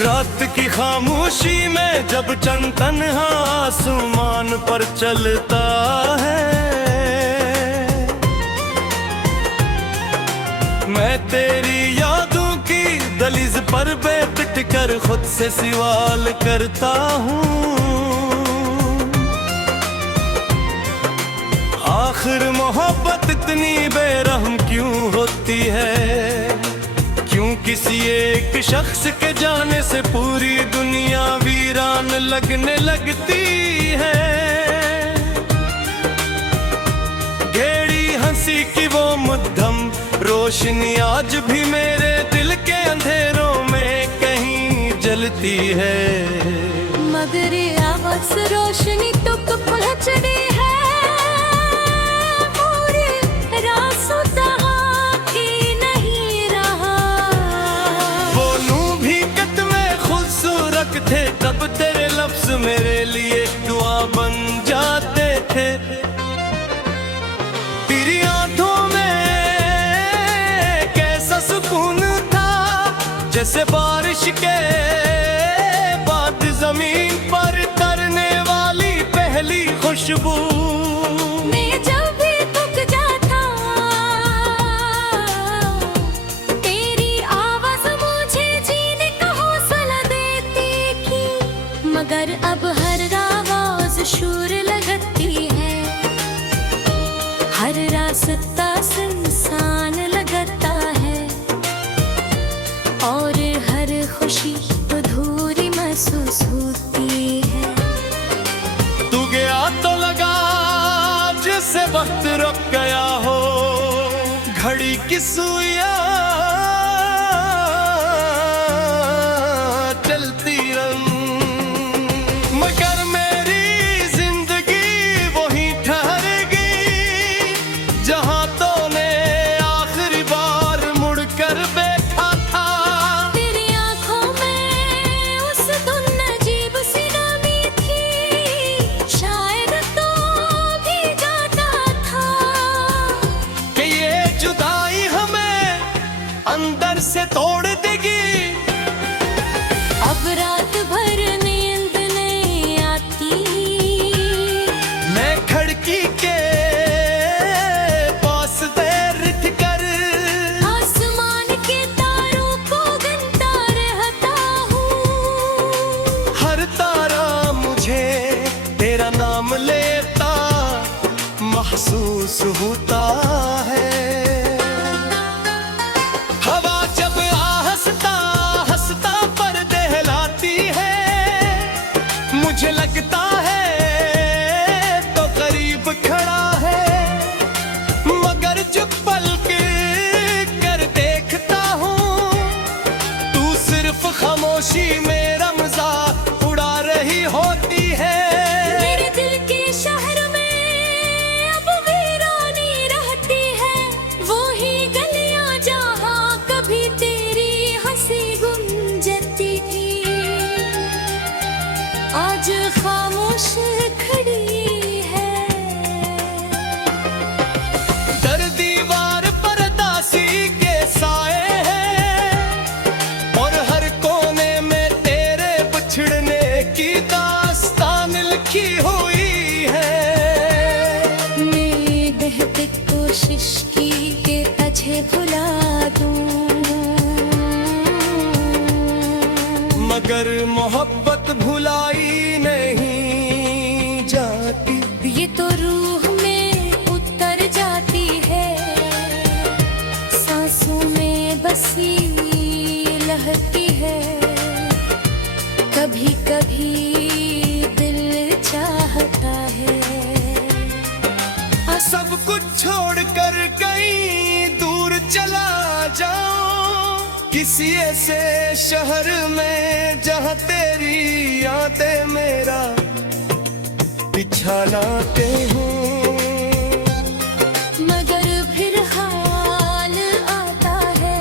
रात की खामोशी में जब चंद तन्हा आसमान पर चलता है, मैं तेरी यादों की दहलीज पर बैठ कर खुद से सवाल करता हूँ, आखिर मोहब्बत इतनी बेरहम क्यों होती है? क्यों किसी एक शख्स के जाने से पूरी दुनिया वीरान लगने लगती है? गेड़ी हंसी की वो मुद्दम रोशनी आज भी मेरे दिल के अंधेरों में कहीं जलती है, मगर ये आवाज़ रोशनी तो पहुंच रही है। थे तब तेरे लफ्ज मेरे लिए दुआ बन जाते थे, तेरी आंखों में कैसा सुकून था, जैसे बारिश के बाद जमीन पर तरने वाली पहली खुशबू। मगर अब हर आवाज शोर लगती है, हर रास्ता सुनसान लगता है, और हर खुशी अधूरी महसूस होती है। तू गया तो लगा जैसे वक्त रुक गया हो, घड़ी की सुइयां चलती रंग, मगर मेरी जिंदगी वही ठहर गई जहां तूने आखिरी बार मुड़कर बैठा था। तेरी आंखों में उस दिन अजीब सी नमी थी, शायद तो भी जाता था कि ये जुदाई हमें अंदर से तोड़ देगी। अब रात भर के पास देर कर आसमान के तारों को गिनता रहता हूँ, हर तारा मुझे तेरा नाम लेता महसूस होता है। हवा जब हंसता हंसता पर दहलाती है, मुझे लगता है खड़ा है, मगर जब पलक कर देखता हूँ, तू सिर्फ खामोशी में मजाक उड़ा रही होती है। मेरे दिल के शहर में अब वीरानी रहती है, वो ही गलियां जहाँ कभी तेरी हंसी गुंजती थी, आज खामोश खड़ी के साए हैं, और हर कोने में तेरे बिछड़ने की दास्तान लिखी हुई है। मैं बहती कोशिश की कि तुझे भुला दूं, मगर मोहब्बत भुलाई नहीं जाती, ये तो रूह में उतर जाती है, सांसों में बसी लहती है, कभी कभी दिल चाहता है सब कुछ छोड़कर कहीं दूर चला जाऊं, किसी ऐसे शहर में जहां तेरी यादें मेरा पीछा लाते हूँ। मगर फिर ख्याल आता है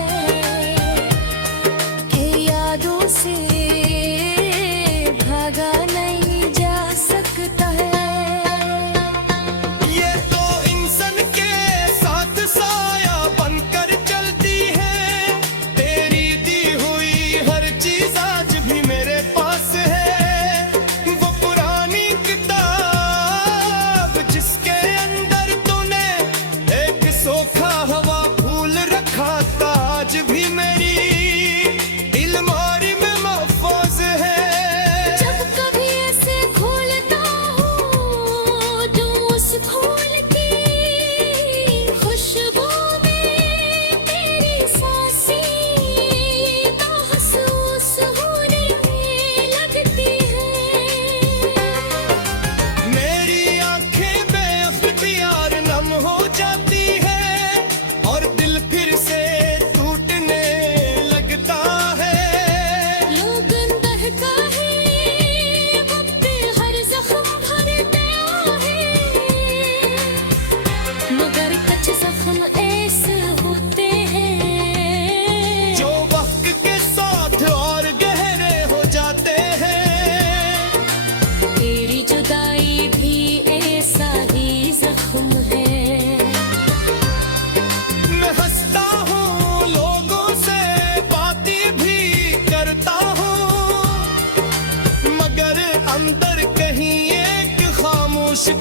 कि यादों से भागा नहीं जा सकता है। ये तो इंसान के साथ साया बनकर चलती है, तेरी दी हुई हर चीज आज भी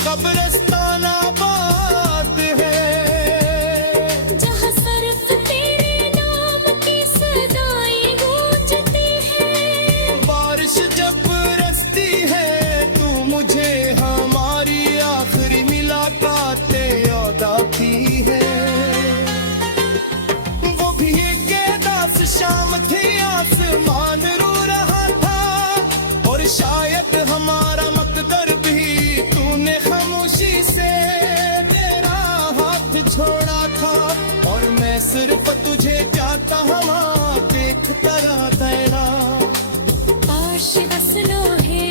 कब्रिस्ताना बात है, जहाँ सिर्फ तेरे नाम की सदाएं गूंजती है। बारिश जब बरसती है तू मुझे हमारी आखिरी मुलाकातें याद आती है। वो भी एक दास शाम थी, आसमान रो रहा था, और शायद हमारा मकदर भी तूने खामोशी से तेरा हाथ छोड़ा था, और मैं सिर्फ तुझे जाता हवा देखता रहा तेरा। काश बस लोहे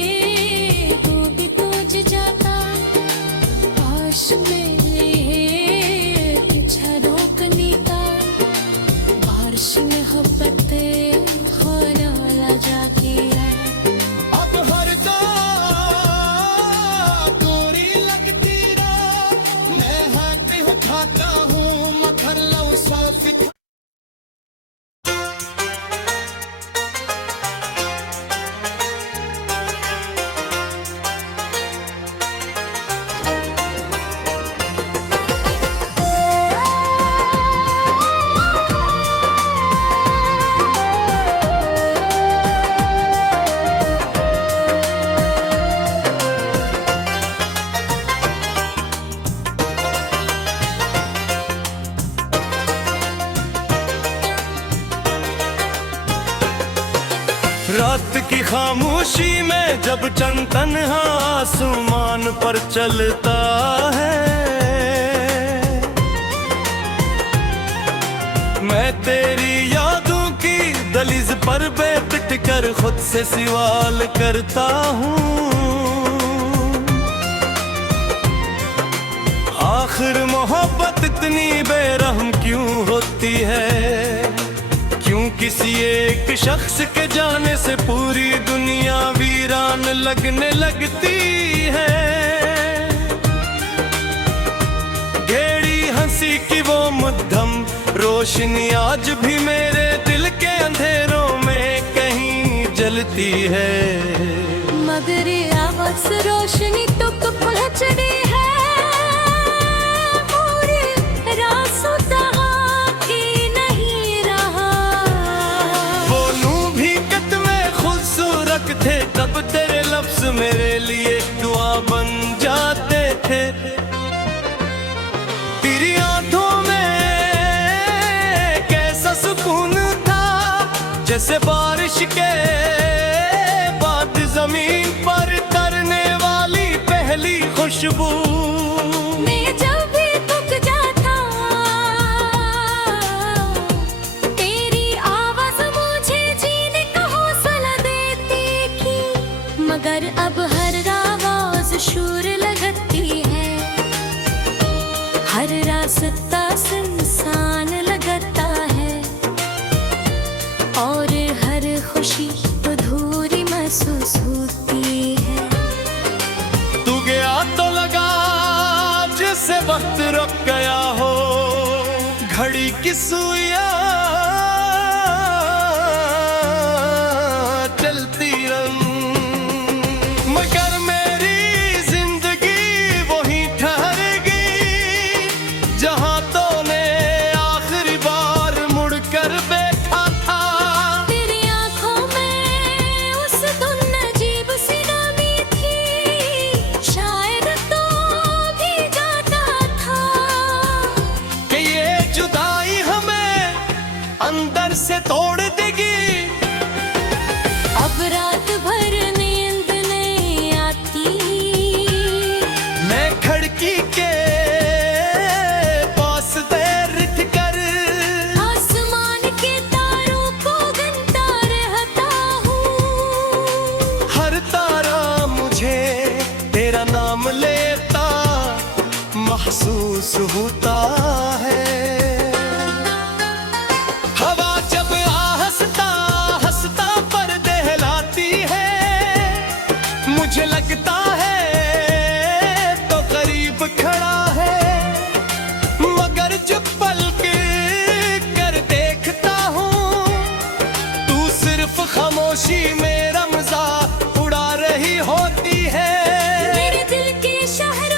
तू भी बुझ जाता, काश मेरे कुछ रोकने का, बारिश में मोहब्बत खोला जाके अब हर गोरी लगती रात, मैं हाथ उठाता हूँ मखर लो साफी। रात की खामोशी में जब चंद तन्हा आसमान पर चलता है, मैं तेरी यादों की दहलीज पर बैठ कर खुद से सवाल करता हूँ, आखिर मोहब्बत इतनी बेरहम क्यों होती है? क्यों किसी एक शख्स के जाने से पूरी दुनिया वीरान लगने लगती है? गेड़ी हंसी की वो मध्यम रोशनी आज भी मेरे दिल के अंधेरों में कहीं जलती है, मगर आवाज़ रोशनी तो पहुँच रही है, पूरे रास्तों तक ही नहीं रहा। वो नूर भी कितने खूबसूरत थे, तब तेरे लफ्ज मेरे लिए दुआ बन जाते थे। तेरी आंखों में कैसा सुकून था, जैसे बारिश के बाद जमीन पर तरने वाली पहली खुशबू। मैं जब भी थक जाता, तेरी आवाज़ मुझे जीने का हौसला देती थी, मगर अब हर आवाज़ शोर लगती है, हर रास्ता सुनसान लगता है, और हर खुशी अधूरी महसूस होती है। तू गया तो लगा जैसे वक्त रुक गया हो, घड़ी की सुइयां चलती रंग, मगर मेरी जिंदगी वही ठहर गई जहां तूने आखिरी बार मुड़कर बैठा था। तेरी आंखों में उस दिन अजीब सी नमी थी, शायद तो भी जाता था कि ये जुदाई हमें अंदर से तोड़ देगी। अब रात भर नींद नहीं आती, मैं खिड़की के पास बैठ कर आसमान के तारों को गिनता रहता हूँ, हर तारा मुझे तेरा नाम लेता महसूस होता है। हवा जब हंसता हंसता पर दहलाती है, मुझे लगता है तो करीब खड़ा है, मगर जब पलक कर देखता हूँ तू सिर्फ खामोशी में रमज़ा उड़ा रही होती है। मेरे दिल के शहर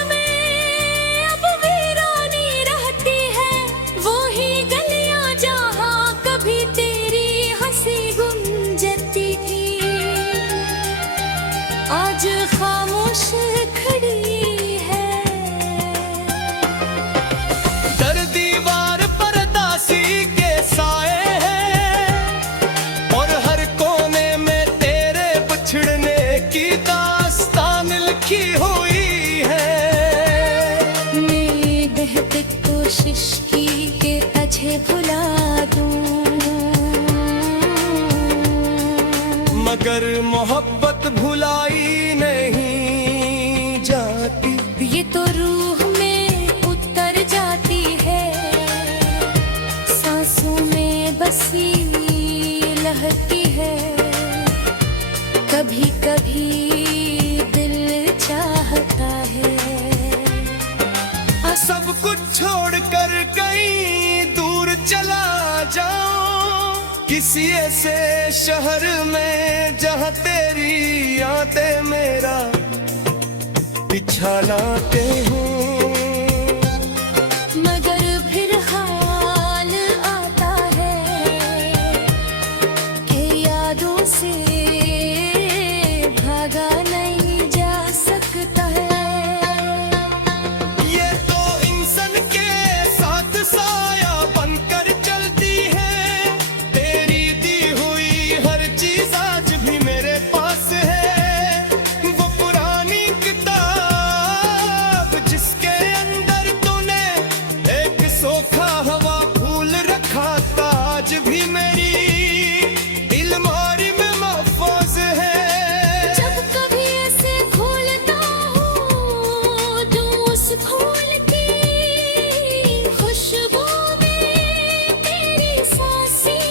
मगर मोहब्बत भुलाई नहीं जाती। ये तो रूह में उतर जाती है, सांसों में बसी लहती है। कभी कभी दिल चाहता है सब कुछ छोड़कर कहीं दूर चला जाऊं, किसी ऐसे शहर में जहां तेरी यादें मेरा पीछा लाते हूँ। मगर फिर ख्याल आता है कि यादों से भागा नहीं जा सकता है। ये तो इंसान के साथ साया बनकर चलती है, तेरी दी हुई हर चीज आज भी मेरे पास है। वो पुरानी किताब जिसके अंदर तूने एक सोखा हवा फूल रखा था, आज भी मेरी अलमारी में महफूज है। जब कभी ऐसे खोलता हूँ तो उस खोल की खुशबू में तेरी सांसें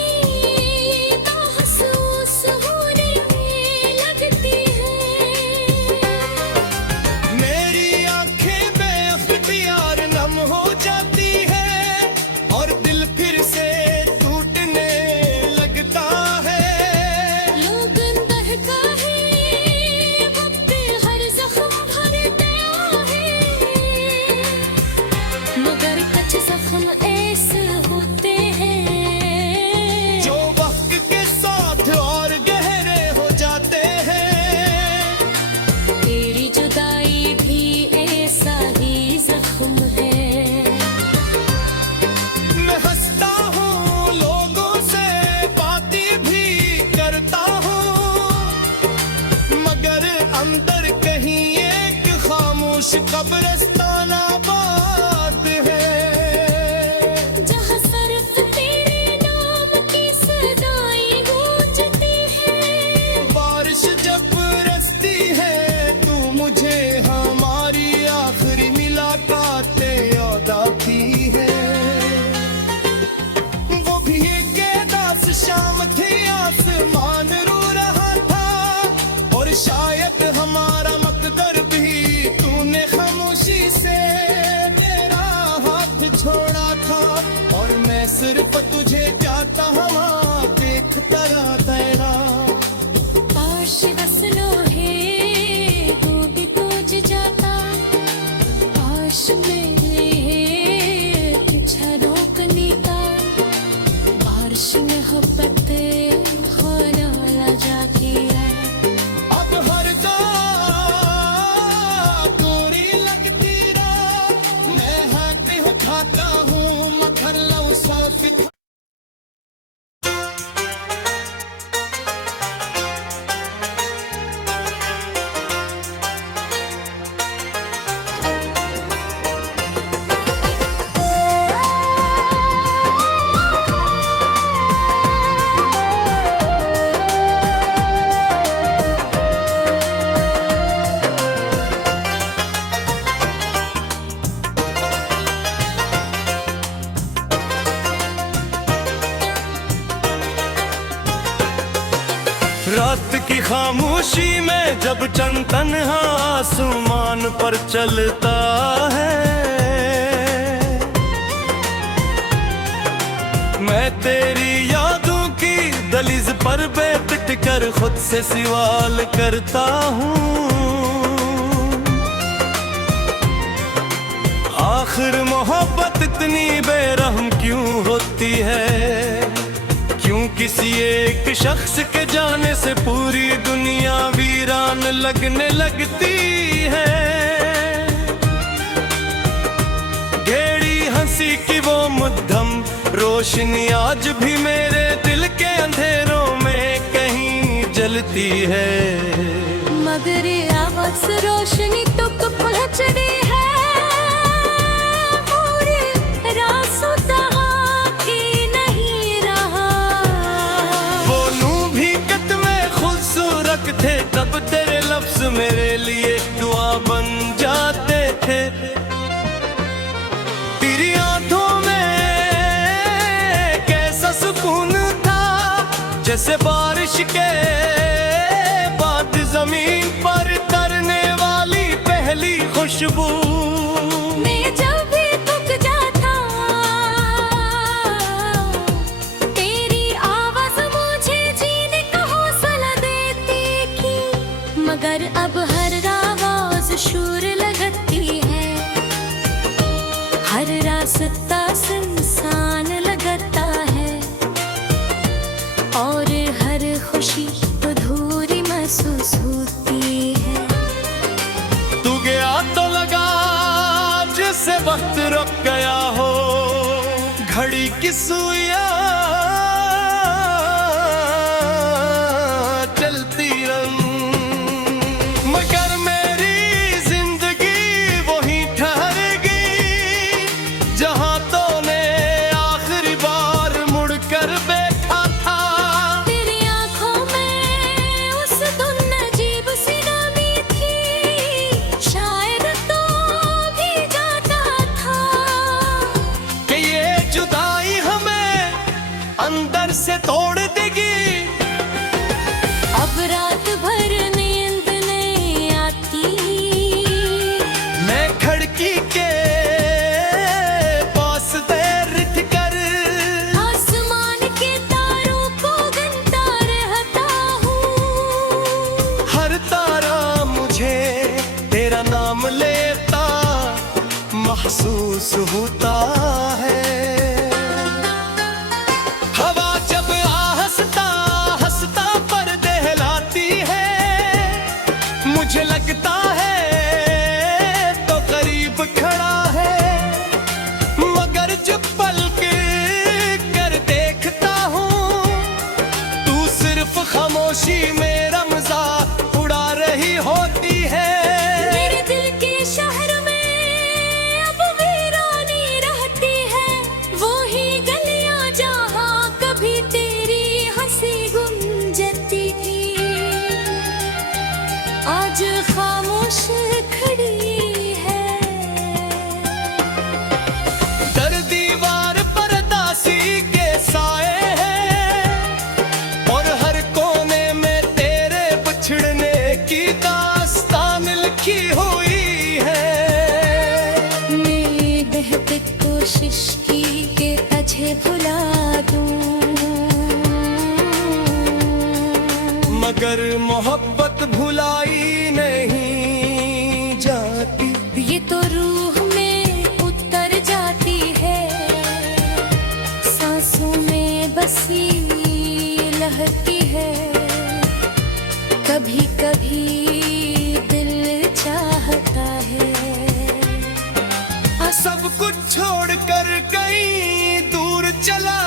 महसूस होने लगती है। मेरी आंखें बेअख्तियार नम हो जाती है और दिल फिर से टूटने लगता है। लोग बहका है वक्त हर जख्म भरता है, मगर कुछ जख्म ऐसे होते हैं जो वक्त के साथ और गहरे हो जाते हैं। तेरी जुदाई भी ऐसा ही जख्म है। मैं हंसता हूँ लोगों से बातें भी करता हूँ, मगर अंदर कहीं एक खामोश कब्रिस्तान आबाद है। जहाँ सिर्फ तेरे नाम की सदाएं गूंजती है। बारिश जब बरसती है तू मुझे हमारी आखिरी मुलाकातें याद आती है। वो भी एक दास शाम थी, आसमान रो रहा था और शायद हमारा मकदर भी तूने खामोशी से मेरा हाथ छोड़ा था। और मैं सिर्फ तुझे जाता हवा देखता रहा तेरा। काश बस लोहे तू भी तुझ जाता, काश मेरे पीछा रोकने का। बारिश में मोहब्बत खोला जाती है। अब हर गोरी लगती रात मैं हाथ उठाता हूँ मखर लव साफित। रात की खामोशी में जब चंद तन्हा आसमान पर चलता है, मैं तेरी यादों की दहलीज पर बैठ कर खुद से सवाल करता हूँ। आखिर मोहब्बत इतनी बेरहम क्यों होती है? क्यों किसी एक शख्स के जाने से पूरी दुनिया वीरान लगने लगती है? घेड़ी हंसी की वो मुद्दम रोशनी आज भी मेरे दिल के अंधेरों में कहीं जलती है। मगर आवाज़ रोशनी तो पहुंचनी है, पूरे रास्तों तक ही नहीं रहा। वो नूं भी कत में खुद मेरे लिए दुआ बन जाते थे। तेरी आंखों में कैसा सुकून था, जैसे बारिश के बाद जमीन पर तरने वाली पहली खुशबू। मैं जब भी थक जाता, तेरी आवाज मुझे जीने का हौसला देती थी। मगर अब हर आवाज शूर लगती है, हर रास्ता सुनसान लगता है, और हर खुशी अधूरी महसूस होती है। तू गया तो लगा जैसे वक्त रुक गया हो, घड़ी की सुइयां चलती रंग। मगर मेरी जिंदगी वहीं ठहर गई, जहां तूने आखिरी बार मुड़कर बैठा था। तेरी आंखों में उस दिन अजीब सी नमी थी, शायद तो भी जाता था कि ये जुदाई हमें अंदर से तोड़ देगी। अब रात भर नींद नहीं आती, मैं खिड़की के पास बैठ कर आसमान के तारों को गिनता रहता हूँ। हर तारा मुझे तेरा नाम लेता महसूस होता है। हवा जब आहस्ता हंसता पर दहलाती है, मुझे लगता है तो करीब खड़ा है। मगर जब पलक कर देखता हूँ, तू सिर्फ खामोशी में रमज़ा उड़ा रही होती है। मेरे दिल के शहर में अब वीरानी रहती है, वो ही गलियां जहां कभी तेरी हंसी गूंजती थी, आज खामोश खड़ी है। दर दीवार पर दासी के साए हैं, और हर कोने में तेरे बिछड़ने की दास्तान लिखी हुई है। मैं बहुत कोशिश की कि तुझे भुला दूं, मगर मोहब्बत भुलाई नहीं जाती। ये तो रूह में उतर जाती है, सांसों में बसी लहती है। कभी कभी दिल चाहता है सब कुछ छोड़कर कहीं दूर चला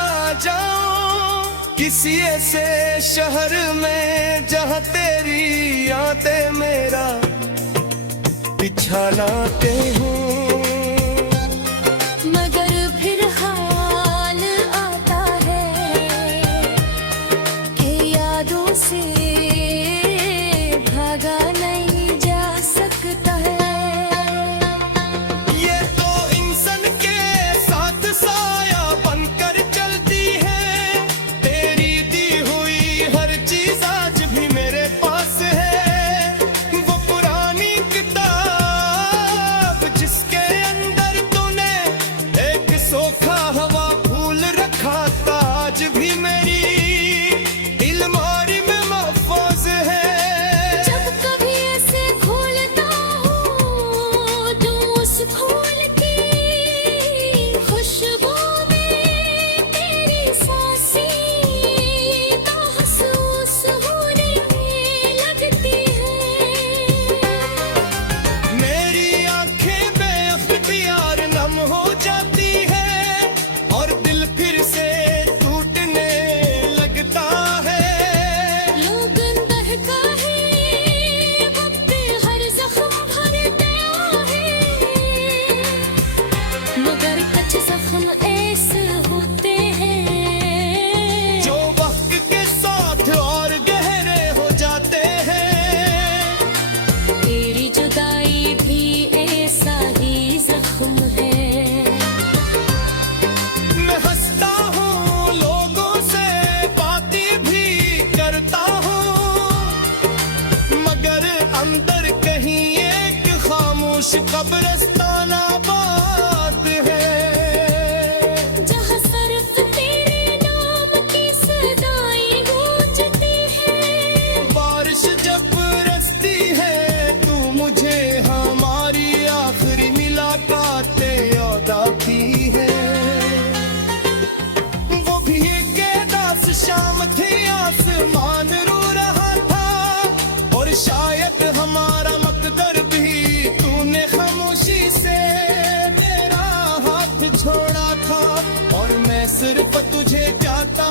जाऊं, किसी ऐसे शहर में जहां तेरी यादें मेरा पीछा लाते हूँ। मगर फिर हाल आता है कि यादों से भागा नहीं जा सकता है। ये तो इंसान के साथ साया बनकर चलती है, तेरी दी हुई हर चीज आज भी मेरे पास है। वो पुरानी किताब जिस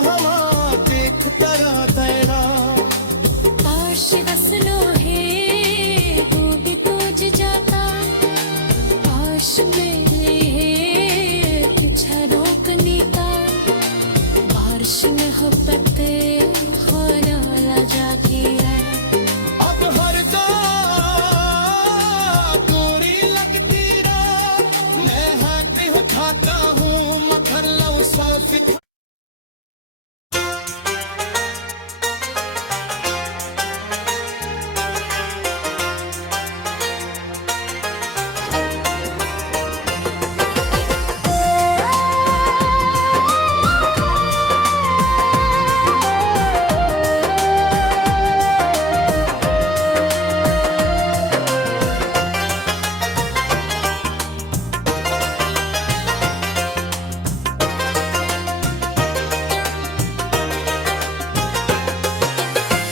हवा देख तेरा तेरा काश असलो है वो भी तुझ जाता, काश मेरे कुछ रोकने का, बारिश में मोहब्बत खोला जाती है। अब हर गोरी लगती रात मैं हाथी उठाता हूँ मगर लो साफित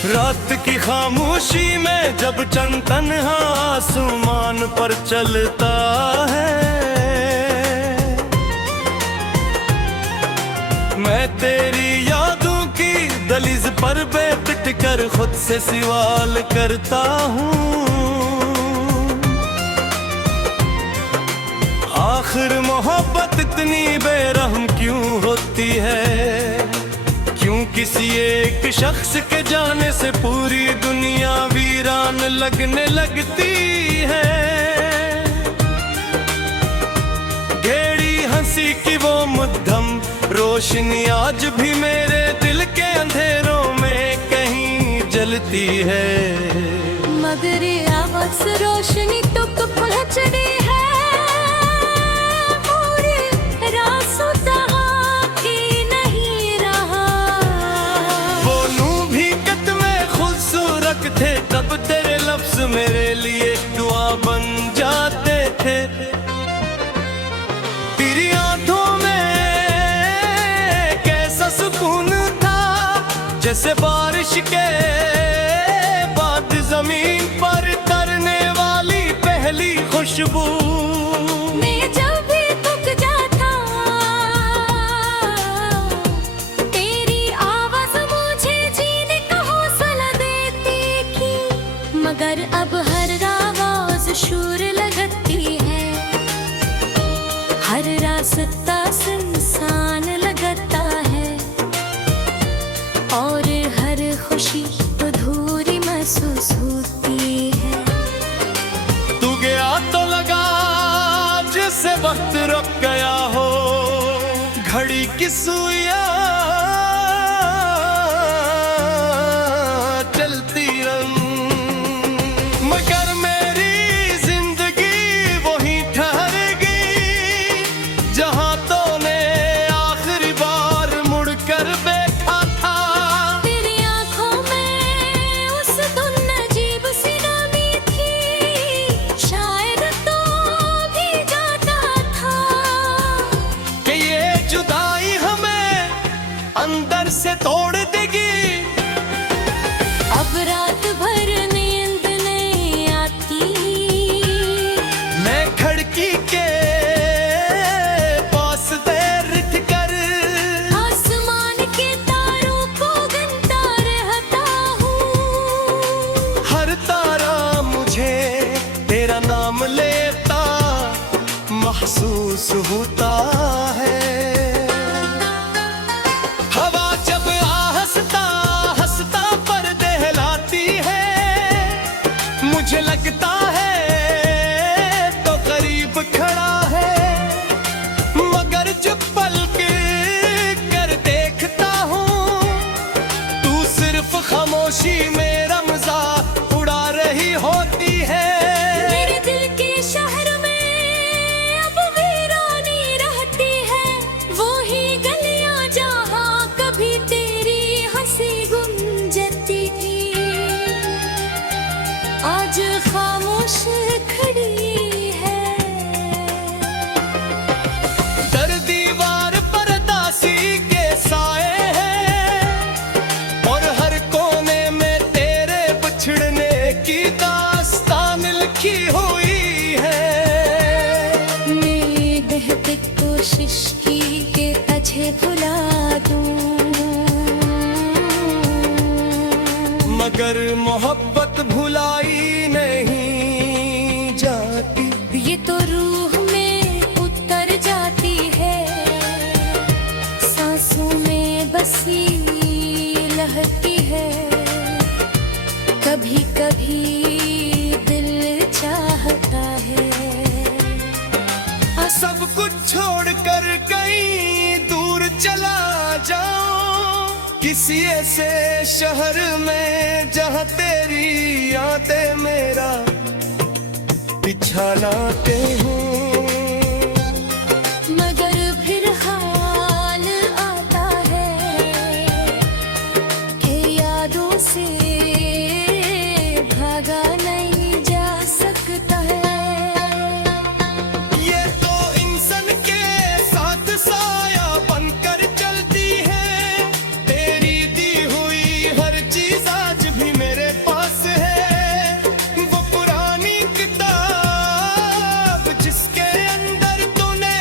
रात की खामोशी में जब चंद तन्हा आसमान पर चलता है, मैं तेरी यादों की दहलीज पर बैठ कर खुद से सवाल करता हूँ, आखिर मोहब्बत इतनी बेरहम क्यों होती है? क्यों किसी एक शख्स के जाने से पूरी दुनिया वीरान लगने लगती है? गेड़ी हंसी की वो मुद्दम रोशनी आज भी मेरे दिल के अंधेरों में कहीं जलती है, मगर आवाज रोशनी तो पहुंच रही है पूरे रास्तों तक ही नहीं रहा। वो नूर भी कद में खूबसूरत थे तब तेरे लफ्ज मेरे लिए दुआ बन जाते थे, तेरी आंखों में कैसा सुकून था जैसे बारिश के बाद जमीन पर तरने वाली पहली खुशबू। मैं जब भी थक जाता तेरी आवाज मुझे जीने का हौसला देती थी, मगर अब हर आवाज शोर लगती है, हर रास्ता सुनसान लगता है, और हर खुशी अधूरी महसूस होती है। तू गया तो लगा जैसे वक्त रुक गया हो, घड़ी की सुइयां चलती रंग, मगर मेरी जिंदगी वही ठहर गई जहां तूने आखिरी बार मुड़कर बैठा था। तेरी आंखों में उस दिन अजीब सी नमी थी, शायद तो भी जाता था कि ये जुदाई हमें अंदर से तोड़ देगी। अब रात भर नींद नहीं आती, मैं खिड़की के पास बैठ कर आसमान के तारों को गिनता रहता हूँ, हर तारा मुझे तेरा नाम लेता महसूस होता है। हवा जब हंसता हंसता पर दहलाती है, मुझे लगता है तो करीब खड़ा है, मगर जब पलक कर देखता हूँ तू सिर्फ खामोशी में रमज़ा उड़ा रही होती है। मेरे दिल के शहर में अब वीरानी रहती है, वो ही गलियां जहां कभी तेरी हंसी गुंजती थी, आज खामोश खड़ी है। दर दीवार पर दासी के साए हैं और हर कोने में मगर मोहब्बत भुलाई नहीं जाती। ये तो रूह में उतर जाती है, सांसों में बसी लहती है। कभी कभी दिल चाहता है सब कुछ छोड़कर कहीं दूर चला जाऊं, किसी ऐसे शहर में जहां तेरी यादें मेरा बिछानाते हूँ। मगर फिर हाल आता है कि यादों से भागा नहीं जा सकता है। ये तो इंसान के साथ साया बनकर चलती है, तेरी दी हुई हर चीज आज भी मेरे पास है। वो पुरानी किताब जिसके अंदर तूने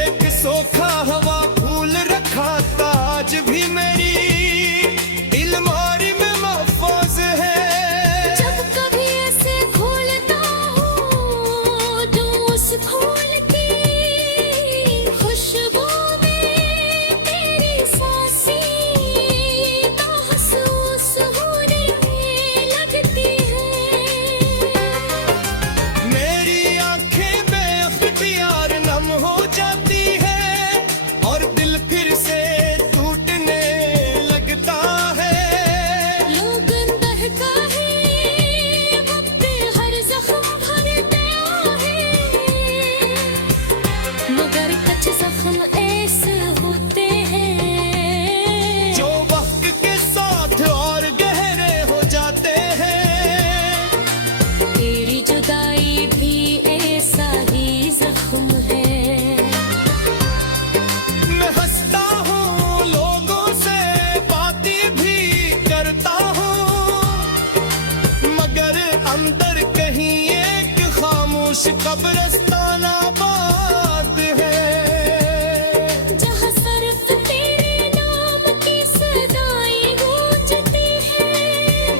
एक सोखा हवा फूल रखा था, आज भी मेरी अलमारी में महफूज है। जब कभी ऐसे खोलता हूँ तो उस फूल की खुशबू में तेरी सांसें महसूस होने लगती है। मेरी आंखें बेअख्तियार नम हो जाती है और दिल फिर से टूटने लगता है। लोग बहका है वक्त हर जख्म भरता है, मगर कुछ जख्म ऐसे होते हैं जो वक्त के साथ और गहरे हो जाते हैं। तेरी जुदाई भी ऐसा ही जख्म है। मैं हंसता हूँ लोगों से बातें भी करता हूँ, मगर अंदर कहीं एक खामोश कब्रिस्तान आबाद है। जहाँ सिर्फ तेरे नाम की सदाएं गूंजती है।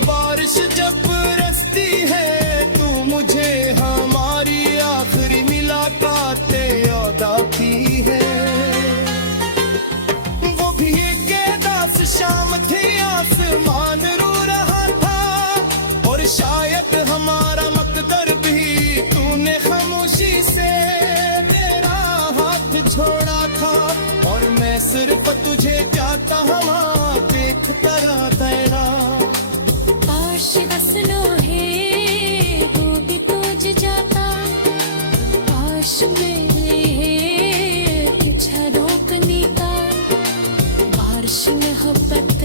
बारिश जब बरसती है तू मुझे हमारी आखिरी मुलाकातें याद आती है। वो भी एक दास शाम थी, आसमान रो रहा था और शायद हमारा मकदर भी तूने खामोशी से मेरा हाथ छोड़ा था। और मैं सिर्फ तुझे चाहता हूँ देखता रहा तेरा। काश दस लोहे को भी पूज जाता, काश मेरे कुछ रोकने का बारिश मोहब्बत